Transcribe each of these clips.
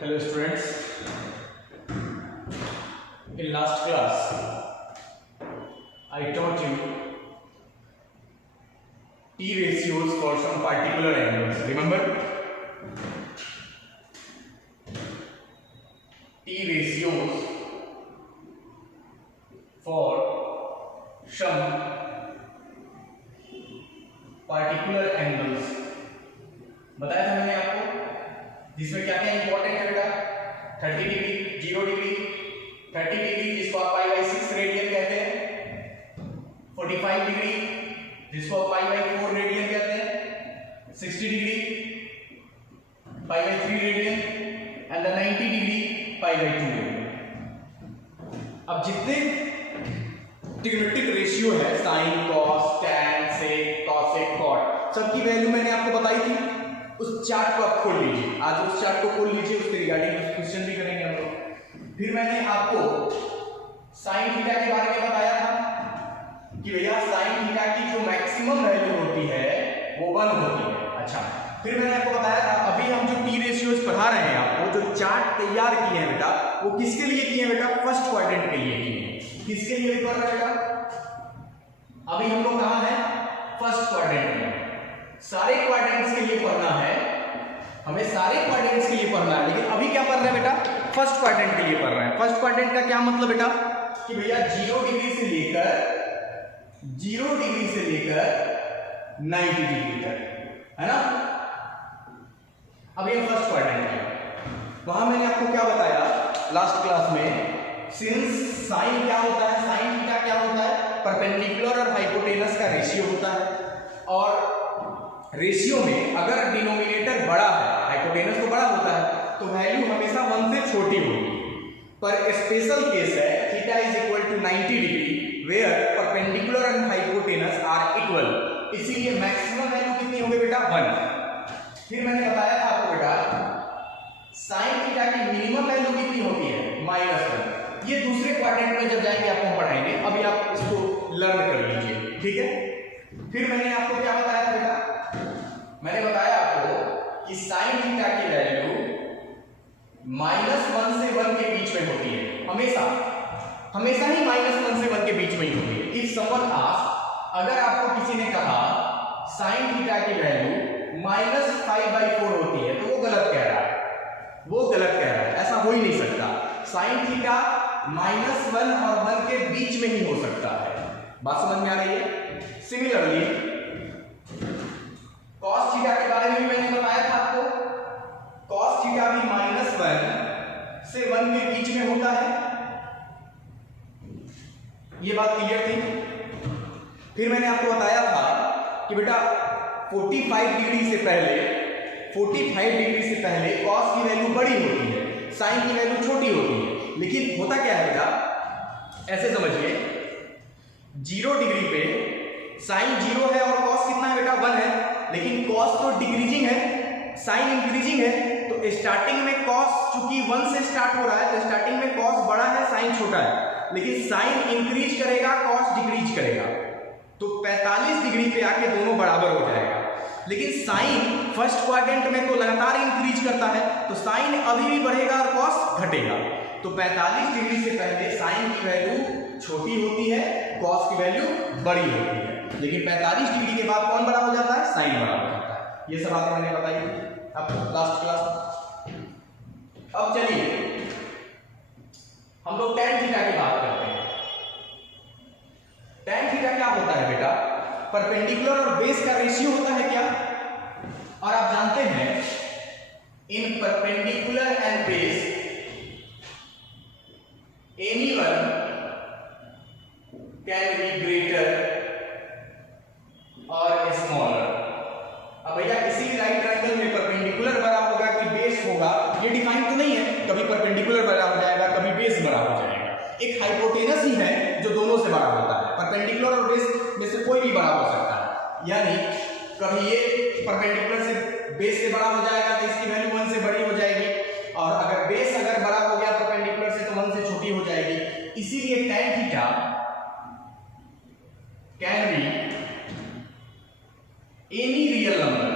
Hello students, in last class I taught you T ratios for some particular angles. Remember? T ratios for some particular angles बताया था मैंने आपको, जिसमें क्या क्या इंपॉर्टेंट है बेटा, 30 डिग्री, 0 डिग्री, 30 डिग्री जिसको आप पाई बाई 6 रेडियन कहते हैं, 45 डिग्री जिसको आप पाई बाई 4 रेडियन कहते हैं, 60 degree pi by 3 radian and 90 degree pi by 2 radian. अब जितने ट्रिग्नोमेट्रिक रेशियो है, साइन, कॉस, टैन, सेक, कॉसेक, कॉट, सबकी वैल्यू मैंने आपको बताई थी। उस चार्ट को आप खोल लीजिए, आज उस चार्ट को खोल लीजिए, उसके रिगार्डिंग क्वेश्चन भी करेंगे हम लोग। फिर मैंने आपको साइन थीटा के बारे में बताया था कि भैया साइन थीटा की जो मैक्सिमम वैल्यू होती है वो 1 होती है। अच्छा, फिर मैंने आपको बताया था अभी हम जो टी रेशियोज पढ़ा रहे हैं, आपको जो चार्ट तैयार किए हैं बेटा, वो किसके लिए किए हैं बेटा? फर्स्ट क्वाड्रेंट के लिए किए हैं। किसके लिए कर रहे हैं बेटा? अभी हम लोग कहां हैं? फर्स्ट क्वाड्रेंट में। सारे क्वाड्रेंट्स के लिए पढ़ना है, हमें सारे क्वाड्रेंट्स के लिए पढ़ना है, लेकिन अभी क्या पढ़ रहे हैं बेटा? फर्स्ट क्वाड्रेंट के लिए पढ़ रहे हैं। फर्स्ट क्वाड्रेंट का क्या मतलब बेटा? कि भैया 0 डिग्री से लेकर 90 डिग्री तक, है ना? अब ये फर्स्ट क्वाड्रेंट है। वहां मैंने आपको क्या बताया लास्ट क्लास में? सिंस साइन क्या होता है, साइन थीटा क्या होता है? परपेंडिकुलर और हाइपोटेनस का रेशियो होता है, और रेशियो में अगर डिनोमिनेटर बड़ा है, हाइपोटेनस तो बड़ा होता है, तो वैल्यू हमेशा 1 से छोटी होगी। पर स्पेशल केस है theta is equal to 90 degree where perpendicular and hypotenuse are equal, इसीलिए मैक्सिमम वैल्यू कितनी होगी बेटा? 1। फिर मैंने बताया था आपको बेटा साइन थीटा की मिनिमम वैल्यू कितनी होती है? -1। ये दूसरे क्वाड्रेंट में जब जाएंगे आपको पढ़ाएंगे, अभी आप इसको लर्न कर लीजिए, ठीक है? फिर मैंने आपको क्या बताया था बेटा? मैंने बताया आपको कि साइन थीटा की वैल्यू -1 से 1 के बीच में होती है, हमेशा ही -1 से 1 के बीच में ही होती है। इफ समवन आस्क, अगर आपको किसी ने कहा साइन थीटा की वैल्यू -5/4 होती है, तो वो गलत कह रहा है, ऐसा हो ही नहीं सकता। साइन थीटा -1 और 1 के बीच में ही हो सकता है। बात समझ में आ रही है? सिमिलरली कॉस थीटा के बारे में भी मैंने बताया था आपको, कॉस थीटा भी -1 से 1 के बीच में होता है। ये बात क्लियर थी? फिर मैंने आपको बताया था कि बेटा 45 डिग्री से पहले कॉस की वैल्यू बड़ी होती है, साइन की वैल्यू छोटी होती है। लेकिन होता क्या है बेटा, ऐसे समझिए, 0 डिग्री पे साइन 0 है और कॉस कितना है बेटा? 1 है, लेकिन कॉस तो डिक्रीजिंग है, साइन इंक्रीजिंग है। तो स्टार्टिंग में कॉस चूंकि 1 से स्टार्ट हो रहा है, तो स्टार्टिंग में कॉस बड़ा है, साइन छोटा है, लेकिन साइन इंक्रीज करेगा, कॉस डिक्रीज करेगा, तो 45 डिग्री पे आके दोनों बराबर हो जाएगा। लेकिन साइन फर्स्ट क्वाड्रेंट में तो लगातार इंक्रीज करता है, तो साइन अभी भी बढ़ेगा और कॉस घटेगा। तो 45 डिग्री से पहले साइन की वैल्यू छोटी होती है, कॉस की वैल्यू बड़ी होती है, लेकिन 45 डिग्री के बाद कौन बड़ा हो जाता है? साइन बड़ा हो जाता है। ये सब बातें मैंने बताई थी आपको लास्ट क्लास। अब चलिए हम लोग टैन थीटा की बात करते हैं। टैन थीटा क्या होता है बेटा? परपेंडिकुलर और बेस का रेशियो होता है क्या? और आप जानते हैं in perpendicular and base anyone can be greater और स्मॉलर। अब भैया किसी भी राइट ट्रायंगल में परपेंडिकुलर बड़ा होगा कि बेस होगा, ये डिफाइन तो नहीं है। कभी परपेंडिकुलर बड़ा हो जाएगा, कभी बेस बड़ा हो जाएगा। एक हाइपोटेनस ही है जो दोनों से बड़ा होता है, परपेंडिकुलर और बेस में से कोई भी बड़ा हो सकता है। यानी कभी ये परपेंडिकुलर से बेस से बड़ा हो जाएगा तो इसकी वैल्यू 1 से बड़ी हो जाएगी, और अगर बेस बड़ा हो गया परपेंडिकुलर से तो 1 से छोटी हो जाएगी। इसीलिए tan theta can be any real number,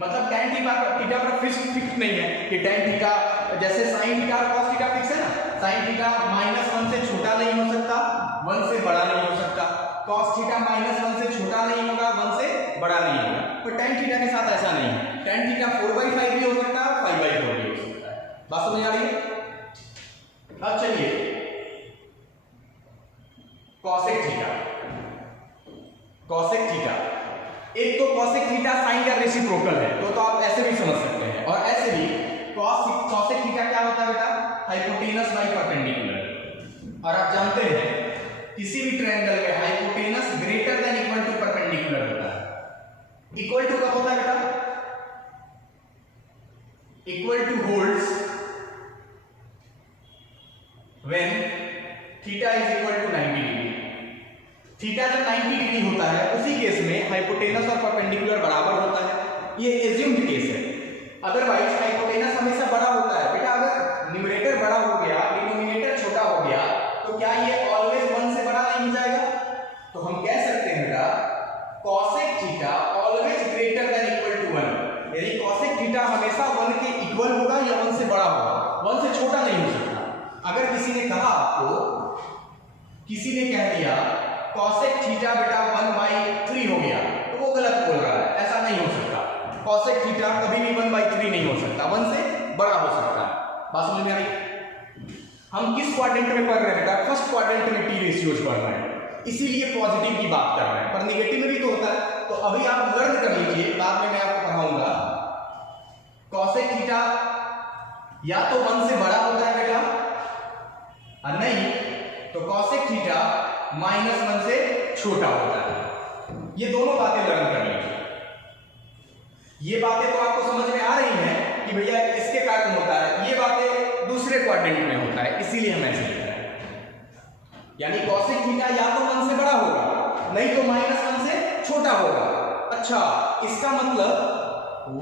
मतलब फिक्स नहीं है कि tan थीटा, जैसे sin थीटा और cos थीटा फिक्स है ना, sin थीटा -1 से छोटा नहीं हो सकता, 1 से बड़ा नहीं हो सकता, cos थीटा -1 से छोटा नहीं होगा, 1 से बड़ा नहीं होगा। तो tan थीटा के साथ ऐसा नहीं है, tan थीटा 4/5 भी हो सकता है, 5/4 भी हो सकता है। बात समझ आ रही है? अब चलिए cosec थीटा, cosec थीटा, एक तो cosec थीटा sin का रेसिप्रोकल है, तो आप ऐसे भी समझ सकते हैं, और ऐसे भी cosec थीटा क्या होता है बेटा, हाइपोटेनस बाई परपेंडिकुलर। और आप जानते हैं किसी भी ट्रायंगल में hypotenuse greater than equal to perpendicular होता है। इक्वल टू कब होता है बेटा, equal to holds when theta is equal to 90 degree. Theta जब 90 डिग्री होता है उसी केस में हाइपोटेनस और परपेंडिकुलर बराबर होता है, ये एज्यूम्ड केस है। अदरवाइज हाइपोटेनस हमेशा बड़ा होता है बेटा, अगर न्यूमरेटर बड़ा हो गया डिनोमिनेटर छोटा हो गया तो क्या ये ऑलवेज 1 से बड़ा नहीं हो जाएगा? तो हम कह सकते हैं बेटा cosec theta always greater than equal to 1, यानी cosec थीटा हमेशा 1 के इक्वल होगा या 1 से बड़ा होगा, 1 से छोटा नहीं हो सकता। अगर किसी ने कहा आपको, किसी ने कह दिया cosec थीटा बेटा 1/3 हो गया, तो वो गलत बोल रहा है, ऐसा नहीं हो सकता। cosec थीटा कभी भी 1/3 नहीं हो सकता, 1 से बड़ा हो सकता है। बात समझ में आ रही? हम किस क्वाड्रेंट में पढ़ रहे हैं बेटा, फर्स्ट क्वाड्रेंट में टी रेशियोज पढ़ रहे हैं, इसीलिए पॉजिटिव की बात कर रहे हैं, पर नेगेटिव में भी तो होता है। तो अभी आप लर्न कर लीजिए, बाद में मैं आपको पढ़ाऊंगा। cosec थीटा या तो 1 से बड़ा होता है बेटा, और नहीं तो cosec थीटा -1 से छोटा होता है। ये दोनों बातें लर्न कर लीजिए। ये बातें तो आपको समझ में आ रही हैं कि भैया इसके कारण होता है, ये बातें दूसरे क्वाड्रेंट में होता है, इसीलिए हम ऐसे लिख रहे हैं। यानी cosec थीटा या तो 1 से बड़ा होगा, नहीं तो -1 से छोटा होगा। अच्छा, इसका मतलब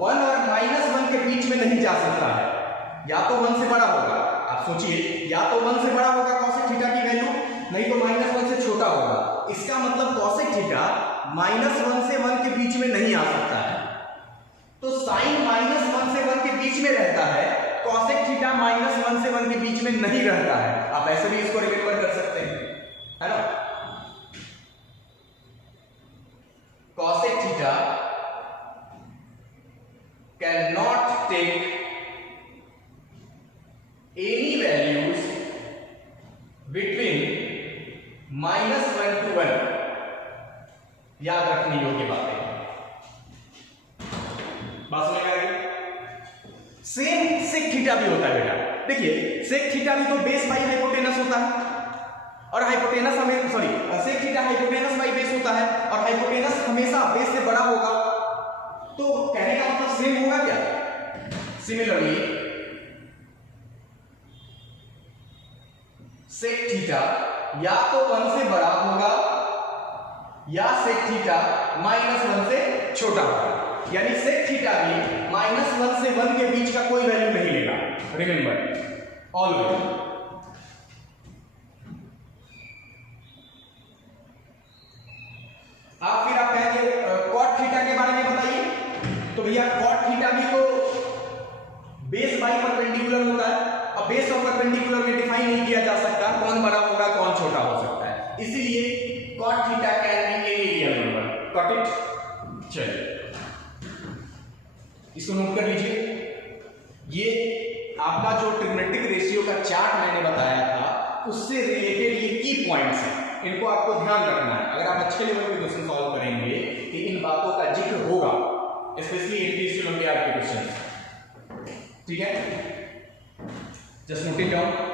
1 और -1 के बीच में नहीं जा सकता है, या तो 1 से बड़ा होगा। आप सोचिए, या तो 1 से बड़ा होगा cosec थीटा की वैल्यू, नहीं तो -1 से छोटा होगा। इसका मतलब cosec थीटा -1 से 1 के बीच में नहीं आ सकता है। तो sin -1 से 1 के बीच में रहता है, cosec थीटा -1 से 1 के बीच में नहीं रहता है। आप ऐसे भी इसको रिमेंबर कर सकते हैं, है ना। cosec theta can not take any values between -1 to 1। याद रखने योग्य बातें, बात समझ में आ गई? सेम sec थीटा भी होता है बेटा। देखिए sec थीटा भी तो बेस बाई हाइपोटेनस होता है, और हाइपोटेनस हमें sec theta hypotenuse by base होता है, और हाइपोटेनस हमेशा बेस से बड़ा होगा। तो कहने का मतलब सेम होगा क्या? सिमिलरली sec थीटा या तो 1 से बड़ा होगा या sec थीटा -1 से छोटा होगा। यानी sec थीटा भी -1 से 1 के बीच का कोई वैल्यू नहीं लेगा, रिमेंबर ऑलवेज। फिर आप कहेंगे cot थीटा के बारे में बताइए, तो भैया cot थीटा भी तो बेस बाई परपेंडिकुलर होता है। अब बेस और परपेंडिकुलर में डिफाइन नहीं किया जा सकता कौन बड़ा होगा कौन छोटा हो सकता है, इसीलिए cot theta can be any real number. Got it? चलिए इसको नोट कर लीजिए। ये आपका जो ट्रिग्नोमेट्रिक रेशियो का चार्ट मैंने बताया था उससे रिलेटेड ये की पॉइंट्स हैं, इनको आपको ध्यान रखना है। अगर आप अच्छे लेवल के क्वेश्चन सॉल्व करेंगे कि इन बातों का जिक्र होगा, स्पेशली 80 ओलंपियाड के क्वेश्चन। ठीक है, जस्ट नोट इट डाउन।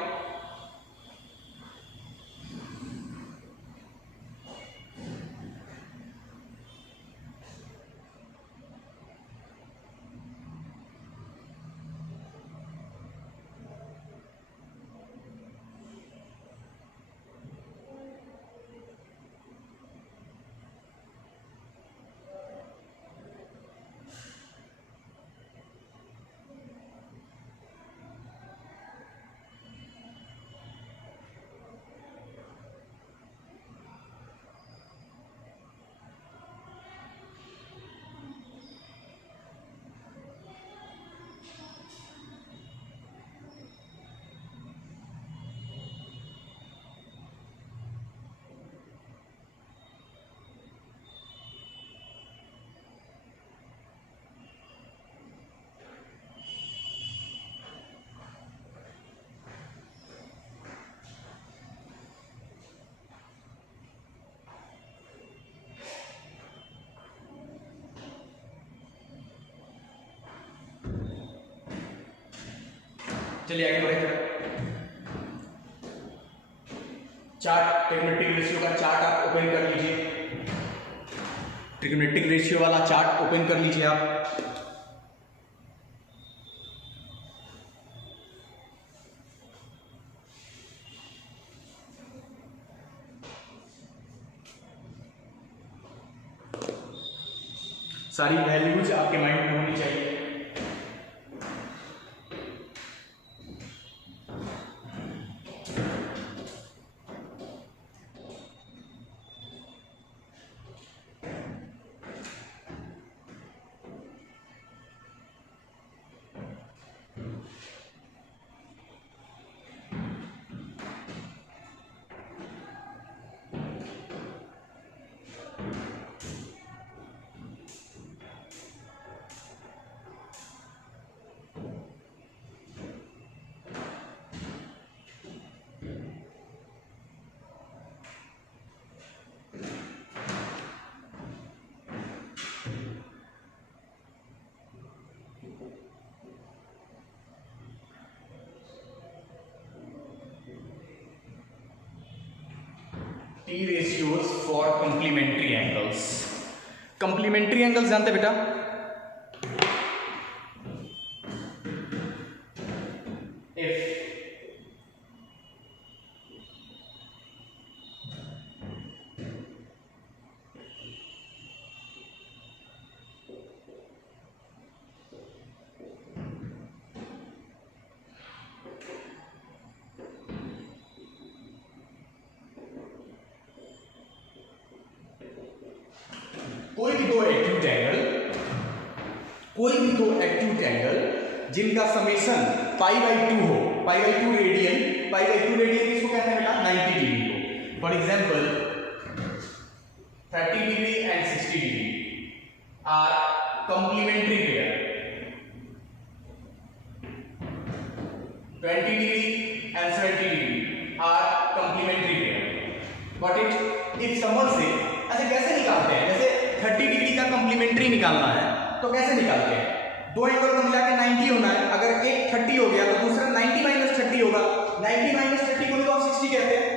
चलिए आगे बढ़े। चार्ट, ट्रिग्नोमेट्रिक रेशियो का चार्ट आप ओपन कर लीजिए। ट्रिग्नोमेट्रिक रेशियो वाला चार्ट ओपन कर लीजिए आप। सारी वैल्यूज आपके माइंड में होनी चाहिए। T ratios for complementary angles. complementary angles जानते बेटा? कोई भी दो एक्यूट एंगल जिनका समेशन π/2 हो, π/2 रेडियन, π/2 रेडियन किसको कहते हैं बेटा? 90 डिग्री को। For example 30 degree and 60 degree are complementary pair. 20 degree and 70 degree are complementary pair. What it if someone say ऐसे कैसे निकालते हैं? जैसे 30 डिग्री का कंप्लीमेंट्री निकालना है तो कैसे निकालते हैं? दो एंगल को मिला के 90 होना है। अगर एक 30 हो गया तो दूसरा 90 माइनस 30 होगा। 90 माइनस 30 को भी तो आप 60 कहते हैं।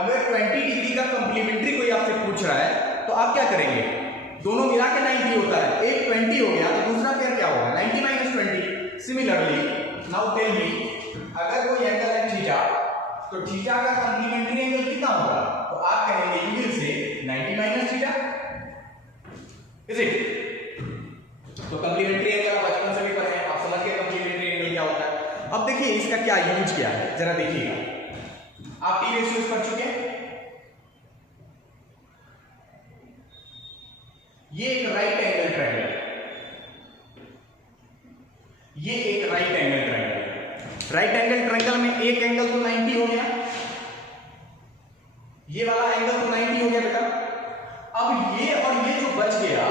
अगर 20 डिग्री का कंप्लीमेंट्री कोई आपसे पूछ रहा है तो आप क्या करेंगे? दोनों मिला के 90 होता है, एक 20 हो गया तो दूसरा पेयर क्या होगा? 90 minus 20। Similarly now tell me, अगर कोई एंगल है थीटा तो थीटा का कंप्लीमेंट्री एंगल कितना होगा? तो आप कहेंगे you will say 90 minus theta. Is it? तो कंप्लीमेंट्री एंगल आप बचपन से भी पढ़े हैं, आप समझ गए कंप्लीमेंट्री एंगल क्या होता है। अब देखिए इसका क्या यूज क्या है, जरा देखिएगा। आप टी रेशियोज पढ़ चुके हैं। ये एक राइट एंगल ट्रायंगल, ये एक right angle triangle. Right angle triangle में एक एंगल तो 90 हो गया, ये वाला एंगल तो 90 हो गया बेटा। अब ये और ये जो बच गया,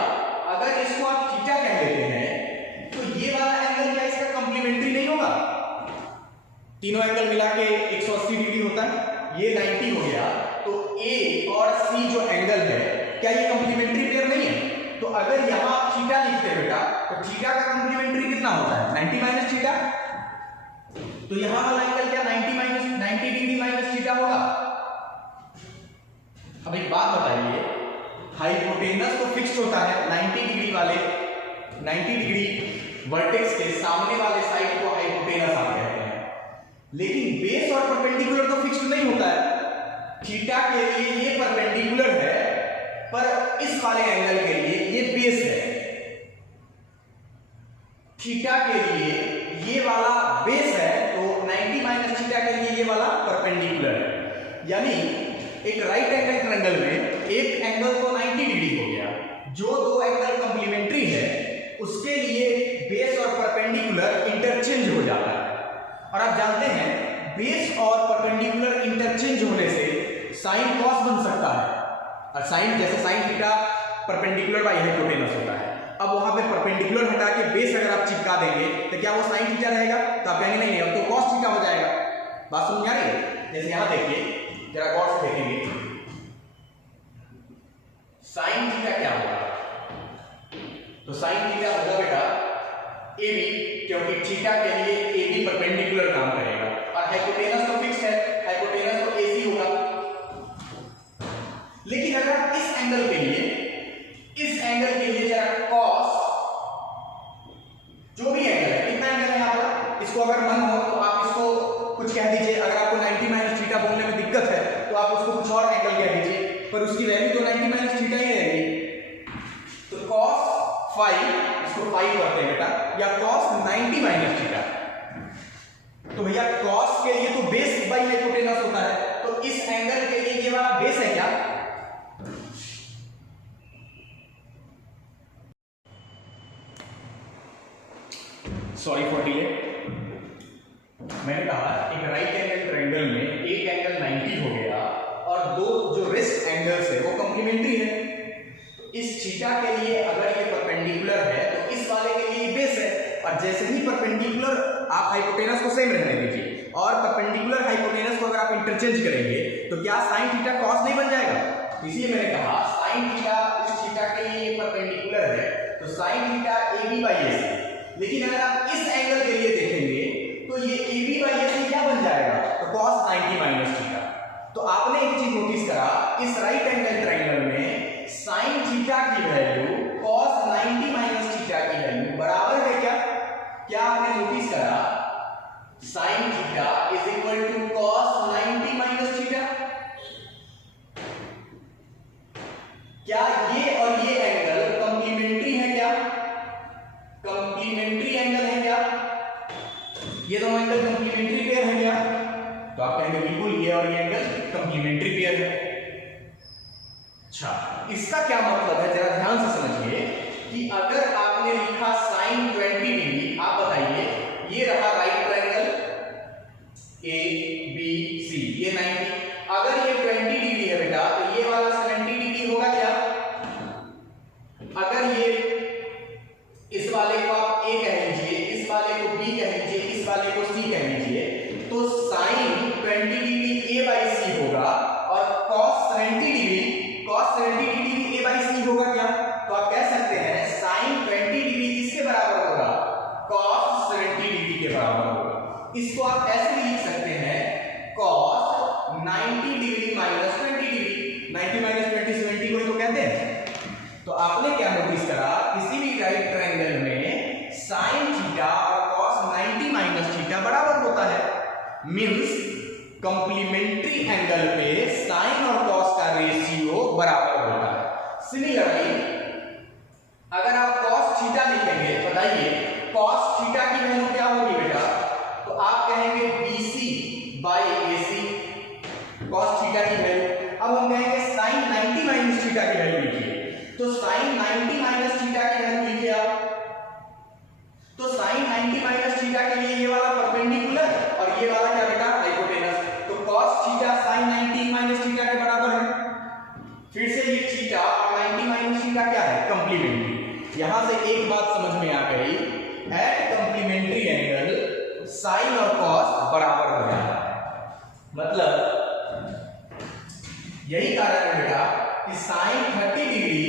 अगर इसको आप थीटा कह देते हैं तो ये वाला एंगल क्या इसका कंप्लीमेंट्री नहीं होगा? तीनों एंगल मिला के 180 डिग्री होता है, ये 90 हो गया तो ए और सी जो एंगल है क्या ये कंप्लीमेंट्री पेयर नहीं है? तो अगर यहां आप थीटा लिखते हैं बेटा तो थीटा का कंप्लीमेंट्री कितना होता है? 90 माइनस थीटा। तो यहां वाला एंगल क्या 90 डिग्री माइनस थीटा होगा? अब एक बात बताइए, हाइपोटेनस तो फिक्स्ड होता है 90 डिग्री वाले, 90 डिग्री वर्टेक्स के सामने वाले साइड को हाइपोटेनस आप कहते हैं, लेकिन बेस और परपेंडिकुलर तो फिक्स्ड नहीं होता है। थीटा के लिए ये परपेंडिकुलर है, पर इस वाले एंगल के लिए ये बेस है। थीटा के लिए ये वाला बेस है तो 90 माइनस थीटा के लिए ये वाला परपेंडिकुलर है। यानी एक राइट एंगल ट्रायंगल में एक एंगल तो 90 डिग्री हो गया, जो दो एंगल कंप्लीमेंट्री है उसके लिए बेस और परपेंडिकुलर इंटरचेंज हो जाता है। और आप जानते हैं बेस और परपेंडिकुलर इंटरचेंज होने से साइन कॉस बन सकता है। और साइन जैसे sine theta perpendicular by hypotenuse होता है। अब वहां पे परपेंडिकुलर हटा के बेस अगर आप चिपका देंगे तो क्या वो साइन थीटा रहेगा? तो आप कहेंगे नहीं, अब तो कॉस थीटा हो जाएगा। बात समझ आ रही है? जैसे यहां देखिए, जरा गौर से देखेंगे, साइन थीटा क्या होगा? तो साइन थीटा होगा बेटा ए बी, क्योंकि थीटा के लिए ए बी परपेंडिकुलर था लेकिन अगर आप इस एंगल के लिए जरा कॉस, जो भी एंगल है, कितना एंगल है यहाँ पर, इसको अगर मन हो तो आप इसको कुछ कह दीजिए। अगर आपको 90 माइनस थीटा बोलने में दिक्कत है तो आप उसको कुछ और एंगल कह दीजिए, पर उसकी वैल्यू तो 90 माइनस थीटा ही रहेगी। तो cos फाई, इसको फाई करते हैं बेटा, या cos 90 माइनस थीटा। तो भैया cos के लिए तो बेस बाई हाइपोटेनस होता है, तो इस एंगल के लिए ये वाला बेस है क्या? Sorry for delay. मैंने कहा एक राइट एंगल ट्रायंगल में एक एंगल 90 हो गया और दो जो रेस्ट एंगल्स है वो कॉम्प्लीमेंट्री है। इस थीटा के लिए अगर ये परपेंडिकुलर है तो इस वाले के लिए बेस है, और जैसे ही परपेंडिकुलर आप हाइपोटेनस को सेम रहने दीजिए और परपेंडिकुलर हाइपोटेनस को अगर आप इंटरचेंज करेंगे तो क्या साइन थीटा कॉस नहीं बन जाएगा? इसलिए मैंने कहा साइन थीटा इस थीटा के लिए परपेंडिकुलर है तो sine theta AB by AC। लेकिन अगर आप इस एंगल के लिए देखेंगे तो ये AB बाई AC क्या बन जाएगा? तो cos 90 माइनस थीटा। तो आपने एक चीज नोटिस करा, इस राइट एंगल ट्रायंगल में साइन थीटा की वैल्यू cos 90 माइनस थीटा की वैल्यू बराबर है क्या? क्या आपने नोटिस करा? Sine theta is equal to cos 90 minus theta. क्या ये और ये एंगल कॉम्प्लीमेंट्री है क्या? कॉम्प्लीमेंट्री एंगल है क्या? ये दोनों एंगल कॉम्प्लीमेंट्री पेयर है क्या? तो आप कहेंगे बिल्कुल ये और ये एंगल कॉम्प्लीमेंट्री पेयर है। अच्छा, इसका क्या मतलब है जरा ध्यान से समझिए कि अगर आपने लिखा sin 20 डिग्री, आप बताइए ये रहा right triangle A B C, ये 90, अगर ये 20 डिग्री है बेटा तो ये वाला 70 डिग्री होगा क्या? अगर ये इस वाले को आप A कह लीजिए, इस वाले को B कह लीजिए, इस वाले को C कह लीजिए, तो sin 20 degree A by C होगा और cos 70 degree A by C होगा क्या? तो आप कह सकते हैं sin 20 डिग्री किसके बराबर होगा? cos 70 डिग्री के बराबर होगा। इसको आप ऐसे भी लिख सकते हैं cos 90 degree minus 20 degree. 90 minus 20 70 को ही तो कहते हैं। तो आपने क्या नोटिस करा, किसी भी राइट ट्रायंगल में साइन थीटा और cos 90 माइनस थीटा बराबर होता है। मींस कॉम्प्लीमेंट्री एंगल पे साइन और cos का रेशियो बराबर होता है। सिमिलरली अगर आप cos थीटा लिखेंगे, बताइए cos थीटा की वैल्यू क्या होगी बेटा? तो आप कहेंगे BC by AC, cos theta की वैल्यू। अब हम कहेंगे sin 90 माइनस थीटा की वैल्यू लिखिए, तो sin 90 माइनस थीटा की वैल्यू लिखिए आप। तो sin 90 माइनस थीटा के लिए ये वाला परपेंडिकुलर और ये वाला क्या बेटा? हाइपोटेनस। तो cos theta sin 90 minus theta के बराबर है। फिर से ये थीटा और 90 माइनस थीटा क्या है? कंप्लीमेंट्री। यहां से एक बात समझ में आ गई, एट कंप्लीमेंट्री एंगल sin और cos बराबर हो जाता है। मतलब यही कारण है बेटा कि sin 30 डिग्री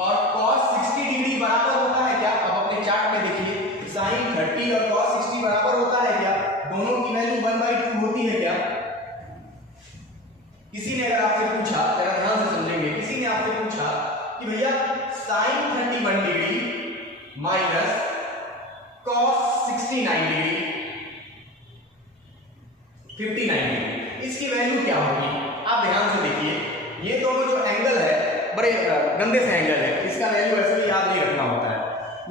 और cos 60 डिग्री बराबर होता है क्या? अब अपने चार्ट में देखिए, sin 30 और cos 60 बराबर होता है क्या? दोनों की वैल्यू 1/2 होती है क्या? किसी ने अगर आपसे पूछा, जरा ध्यान से समझेंगे, किसी ने आपसे पूछा कि भैया sin 31 degree minus cos 69 degree 59 degree, इसकी वैल्यू क्या होगी? आप ध्यान से देखिए, ये दोनों जो एंगल है बड़े गंदे से एंगल है, इसका वैल्यू ऐसे भी याद नहीं रखना होता है।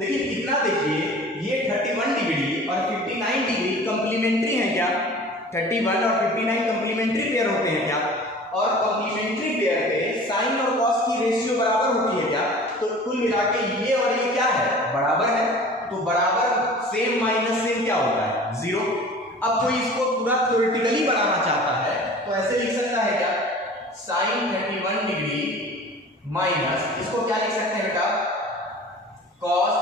लेकिन इतना देखिए, ये 31 डिग्री और 59 डिग्री कंप्लीमेंट्री है क्या? 31 और 59 कंप्लीमेंट्री पेयर होते हैं क्या? और कंप्लीमेंट्री पेयर पे साइन और कॉस की रेशियो बराबर होती है क्या? तो कुल मिला के ये और ये क्या है? बराबर है। तो बराबर सेम माइनस सेम क्या होता है? 0। अब कोई इसको पूरा थ्योरेटिकली बनाना चाहता है तो ऐसे लिख सकता है क्या? साइन 31 डिग्री माइनस, इसको क्या लिख सकते हैं बेटा? cos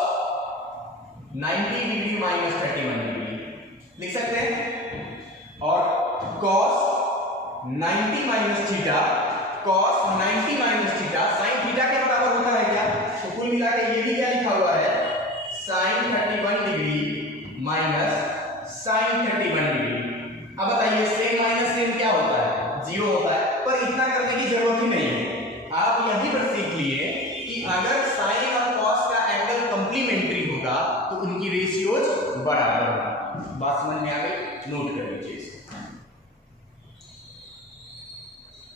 90 डिग्री माइनस 31 डिग्री लिख सकते हैं। और cos 90 minus theta, cos 90 minus theta sine theta के बराबर होता है क्या? तो कुल मिला के ये भी क्या लिखा हुआ है? Sine 31 degree minus sine 31 degree. अब बताइए सेम माइनस सेम क्या होता है? 0 होता है। पर इतना करने की जरूरत ही नहीं है। नोट कर लीजिए इसको।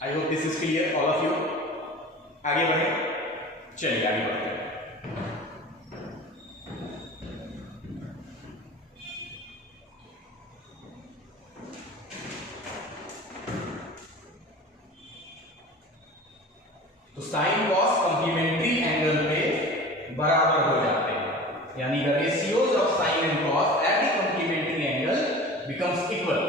I hope this is clear all of you. आगे बढ़े, चलिए आगे बढ़ते हैं। तो साइन कॉस कंप्लीमेंट्री एंगल पे बराबर हो जाते हैं, यानी the ratios of sine and cos at the complementary angle becomes equal.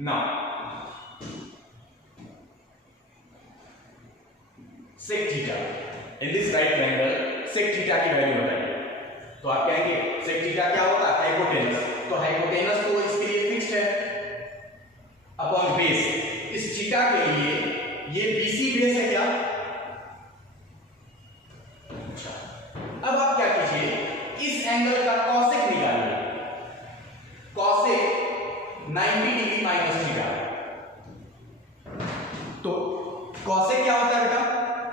Now, sec theta in this right triangle, sec theta की वैल्यू बताइए। तो आप कहेंगे sec theta क्या होगा? हाइपोटेनस। तो हाइपोटेनस तो इसके लिए फिक्स्ड है अपॉन बेस। इस थीटा के लिए ये BC बेस है क्या? अच्छा, अब आप क्या कीजिए, इस एंगल का कॉसेक निकालिए। Cosec 90 degree minus theta. तो कॉसेक क्या होता है बेटा?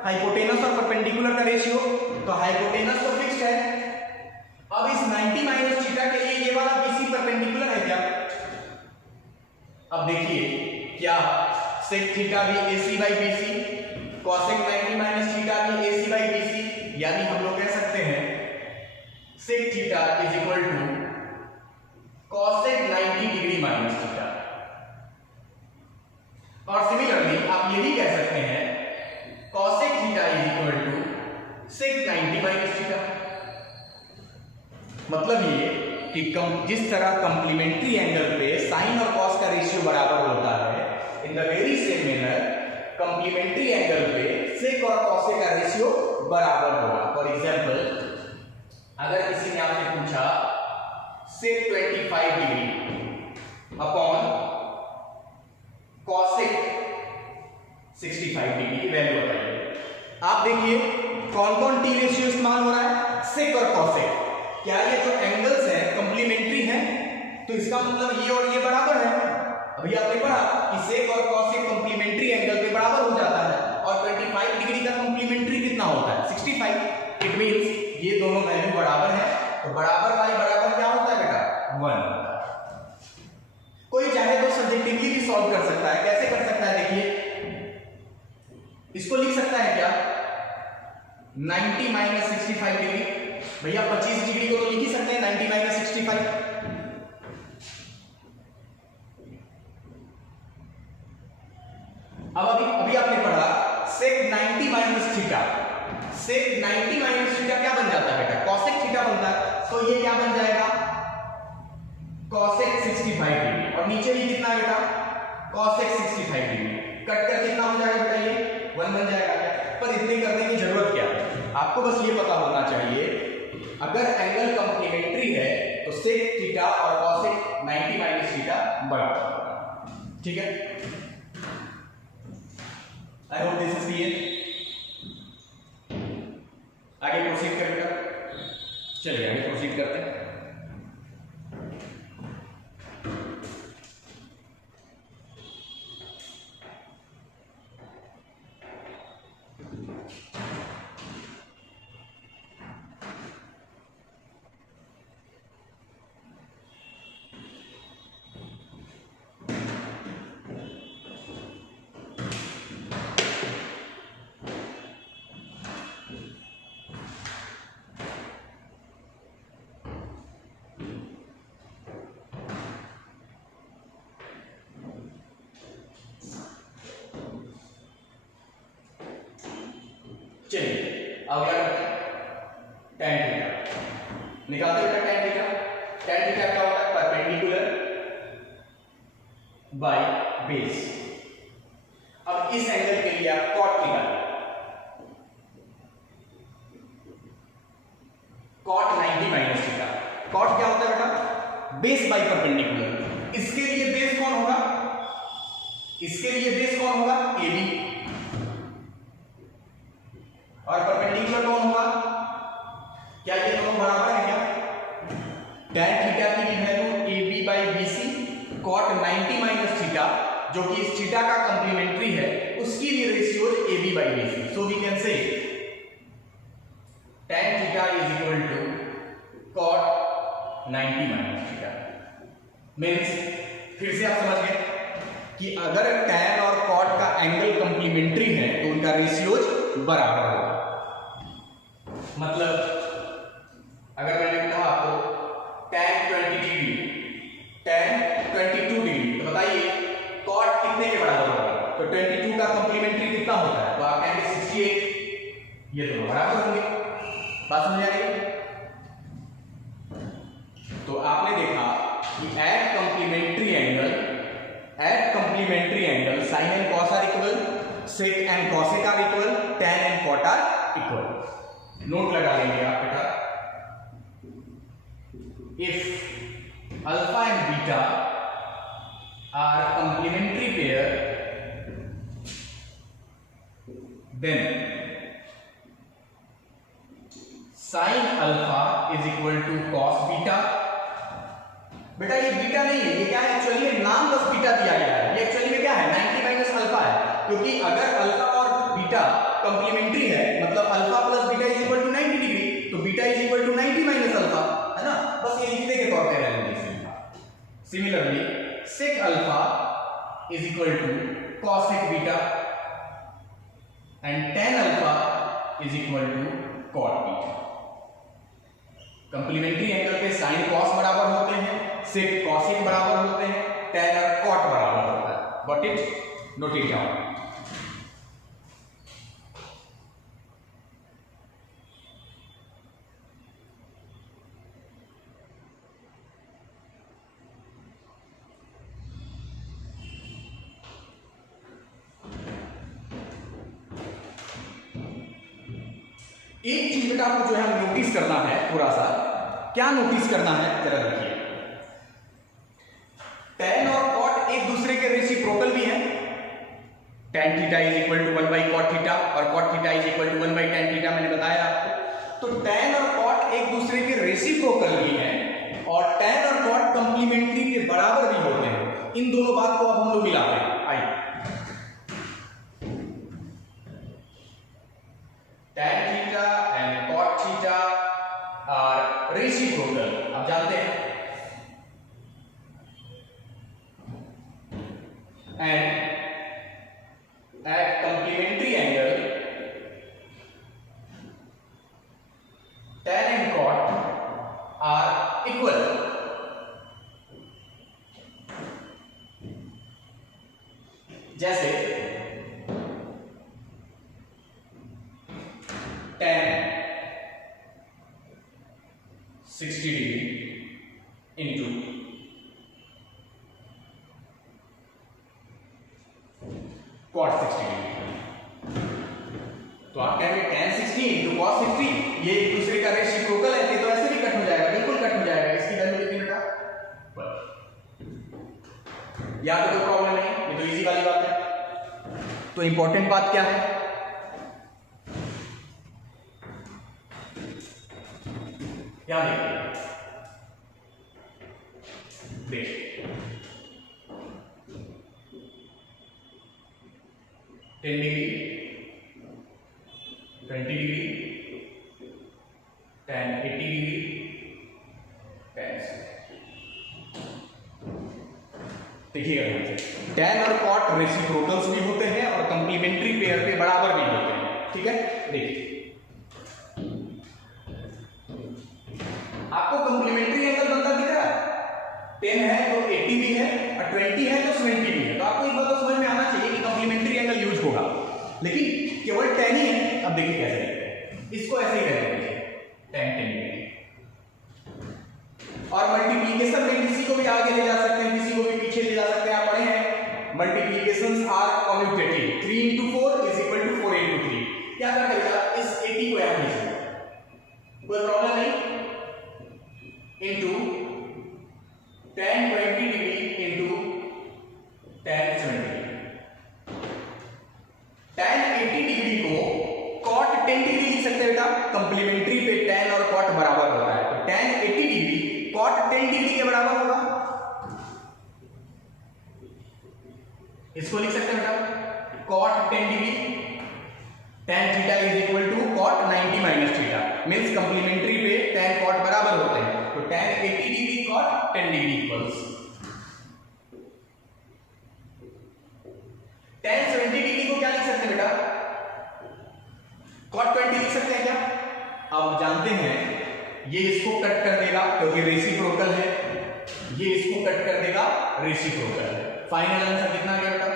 हाइपोटेनस और परपेंडिकुलर का रेशियो। तो हाइपोटेनस तो फिक्स्ड है, अब इस 90 माइनस थीटा के लिए ये वाला BC परपेंडिकुलर है क्या? अब देखिए क्या सेक थीटा भी AC by BC, cosec 90 minus theta भी AC बाई BC, यानी हम लोग कह सकते हैं sec theta is equal to cosec 90 degree minus theta. और सिमिलरली आप ये भी कह सकते हैं cosec theta is equal to sec 90 minus theta. मतलब ये कि जिस तरह कंप्लीमेंट्री एंगल पे साइन और कॉस का रेशियो बराबर होता है, in the very same manner complementary angle पे सेक और कॉसेक का रेशियो बराबर होगा। फॉर एग्जांपल, अगर किसी ने आपसे पूछा sec 25 degree upon cosec 65 degree की वैल्यू बताइए। आप देखिए कौन कौन टी रेशियो इस्तेमाल हो रहा है? sec और cosec। क्या ये जो एंगल्स हैं कंप्लीमेंट्री हैं? तो इसका मतलब ये और ये बराबर है। अभी आपने पढ़ा कि sec और cosec कंप्लीमेंट्री एंगल पे बराबर हो जाता है, और 25 डिग्री का कंप्लीमेंट्री कितना होता है? 65। इट मींस ये दोनों वैल्यू बराबर है। तो बराबर बाई बराबर क्या होता है बेटा? 1। कोई चाहे तो सब्जेक्टिवली भी सॉल्व कर सकता है। कैसे कर सकता है? देखिए, इसको लिख सकता है क्या? 90 माइनस 65 डिग्री। भैया 25 डिग्री को तो लिख ही सकते हैं 90 माइनस 65। अब अभी आपने पढ़ा sec 90 minus theta. sec 90 minus theta क्या बन जाता है बेटा? cosec थीटा बनता है। तो ये क्या बन जाएगा? cosec 65 degree. और नीचे भी कितना है बेटा? cosec 65 degree. कट कर कितना हो जाएगा बेटा? ये 1 बन जाएगा। पर इतने करने की जरूरत क्या है? आपको बस ये पता होना चाहिए, अगर एंगल कंप्लीमेंट्री है तो sec थीटा और cosec 90 माइनस थीटा बराबर होगा। ठीक है, I hope this is clear. आगे प्रोसीड करेगा। चलिए आगे प्रोसीड करते हैं। चलिए अब क्या करते हैं? tan थीटा निकालते हैं। tan थीटा, tan थीटा क्या होता है? Perpendicular by base. अब इस एंगल के लिए आप cot निकालिए। cot 90 minus theta. cot क्या होता है बेटा? Base by perpendicular. इसके लिए बेस कौन होगा? इसके लिए बेस कौन होगा? AB। और परपेंडिकुलर कौन होगा? क्या ये दोनों बराबर है क्या? tan थीटा की value AB by BC, cot 90 minus theta जो कि थीटा का कंप्लीमेंट्री है उसकी भी ratio A B by B C. So we can say tan theta is equal to cot 90 minus theta. Means फिर से आप समझ गए कि अगर tan और cot का एंगल कंप्लीमेंट्री है तो उनका रेशियोज बराबर होगा। मतलब अगर मैंने कहा आपको tan 20 डिग्री tan 22 डिग्री तो बताइए cot कितने के बराबर होगा? तो 22 का कंप्लीमेंट्री कितना होता है? तो आप कहेंगे 68। ये दोनों बराबर होंगे। बात समझ आ रही है? तो आपने देखा कि at complementary angle sin and cos are equal, sec and cosec are equal, tan and cot are equal। Note लगा लेंगे आप बेटा, if alpha and beta are complementary pair then sin alpha is equal to cos beta। बेटा ये beta नहीं है, ये क्या है? एक्चुअली नाम बस बीटा दिया गया है। ये एक्चुअली में क्या है? 90 माइनस अल्फा है, क्योंकि अगर अल्फा और बीटा कंप्लीमेंट्री है मतलब alpha plus beta is equal to 90 degree, तो beta is equal to 90 minus alpha, है ना? बस ये लिखने के तौर पे रहने। Similarly sec alpha is equal to cosec beta and tan alpha is equal to cot beta. Complementary angle पे sin cos बराबर होते हैं, sec cosec बराबर होते हैं, tan और cot बराबर होता है। Got it? Note it down. एक चीज बेटा आपको जो है नोटिस करना है, थोड़ा सा क्या नोटिस करना है जरा देखिए। tan और cot एक दूसरे के रेसिप्रोकल भी हैं। tan theta is equal to 1 by cot theta और cot theta is equal to 1 by tan theta, मैंने बताया आपको। तो tan और cot एक दूसरे के रेसिप्रोकल भी हैं और tan और cot कंप्लीमेंट्री के बराबर भी होते हैं। इन दोनों बात को अब हम लोग मिलाते हैं। आइए, tan theta and cot theta are reciprocal, आप जानते हैं। And at complementary angle tan and cot are equal. जैसे tan 60 degree into cot 60 degree. तो आप कहेंगे tan 60 इंटू cos 60, ये एक दूसरे का रेसिप्रोकल है, ये तो ऐसे भी कट हो जाएगा, बिल्कुल कट हो जाएगा। इसकी वैल्यू कितनी बेटा? या तो कोई प्रॉब्लम नहीं, ये तो इजी वाली बात है। तो इंपॉर्टेंट बात क्या है? यहां देखिए, 10 degree, 20 degree, tan 80 degree, tan। देखिएगा, tan और cot रेसिप्रोकल्स भी होते हैं और कंप्लीमेंट्री पेयर पे बराबर भी होते हैं। ठीक है, देखिए आपको कंप्लीमेंट्री एंगल बनता दिख रहा है। 10 है तो 80 भी है और 20 है तो 70 भी है। तो आपको एक बात तो समझ में आना चाहिए कि कंप्लीमेंट्री एंगल यूज होगा, लेकिन केवल 10 ही है। अब देखिए कैसे देखते हैं, इसको ऐसे ही रहने दीजिए, tan 10 डिग्री। और मल्टीप्लिकेशन में किसी को भी आगे ले जा सकते हैं, किसी को भी पीछे ले जा सकते हैं। आप पढ़े हैं multiplications are commutative, 3 into 4 is equal to 4 into 3। क्या करेगा? इस 80 को यहां लीजिए, कोई प्रॉब्लम नहीं, into tan 20 degree into tan 70 degree. tan 80 degree को cot 10 डिग्री लिख सकते हैं बेटा। कंप्लीमेंट्री पे tan और cot बराबर होता है, तो tan 80 डिग्री cot 10 डिग्री के बराबर होगा। इसको लिख सकते हैं बेटा cot 10 degree tan theta is equal to cot 90 minus theta, means complementary पे tan cot बराबर होते हैं, तो tan 80 degree cot 10 degree equals tan 70 degree को क्या लिख सकते हैं बेटा, cot 20 लिख सकते हैं क्या। अब जानते हैं ये इसको कट कर देगा क्योंकि रेसिप्रोकल है, ये इसको कट कर देगा रेसिप्रोकल है। फाइनल आंसर कितना आ गया बेटा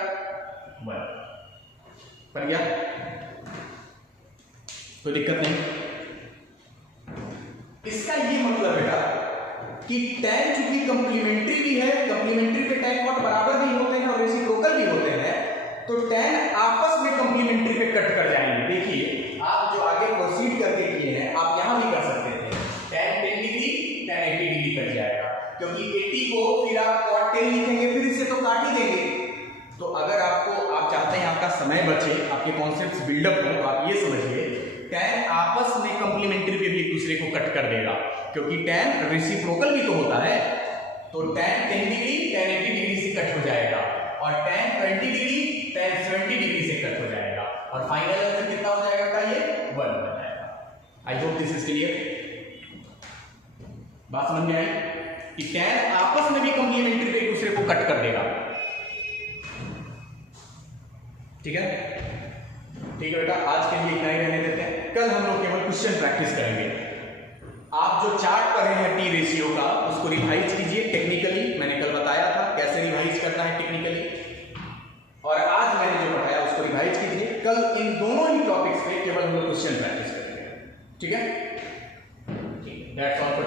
1 पर गया, कोई दिक्कत नहीं। इसका ये मतलब बेटा कि tan चूंकि कंप्लीमेंट्री भी है, कंप्लीमेंट्री पे tan cot बराबर भी होते हैं और रेसिप्रोकल भी होते हैं, तो tan आपस में कंप्लीमेंट्री पे कट कर जाएंगे। देखिए आप जो आगे प्रोसीड करके किए हैं आप यहां भी कर सकते थे, tan 10 degree tan 80 degree cut जाएगा, क्योंकि 80 को फिर आप cot 10 लिखेंगे, फिर इसे तो काट ही देंगे। तो अगर आप चाहते हैं आपका समय बचे, आपके कॉन्सेप्ट्स बिल्डअप हो, तो आप ये समझिए tan आपस में कंप्लीमेंट्री पे भी एक दूसरे को कट कर देगा, क्योंकि tan रेसिप्रोकल भी तो होता है, तो tan 10 डिग्री tan 80 डिग्री से कट हो जाएगा और tan 20 डिग्री tan 70 डिग्री से कट हो जाएगा और फाइनल आंसर कितना हो जाएगा बेटा, ये 1 हो जाएगा। I hope this is clear. बात समझ में आई कि tan आपस में भी कंप्लीमेंट्री पे एक दूसरे को कट कर देगा। ठीक है, ठीक है बेटा, आज के लिए इतना ही रहने देते हैं। कल हम लोग केवल क्वेश्चन प्रैक्टिस करेंगे। आप जो चार्ट पढ़े हैं टी रेशियो का, उसको रिवाइज कीजिए टेक्निकली। मैंने कल बताया था कैसे रिवाइज करना है टेक्निकली, और आज मैंने जो पढ़ाया उसको रिवाइज कीजिए। कल इन दोनों ही टॉपिक्स पे केवल हम लोग क्वेश्चन प्रैक्टिस करेंगे। ठीक है, दैट्स ऑल।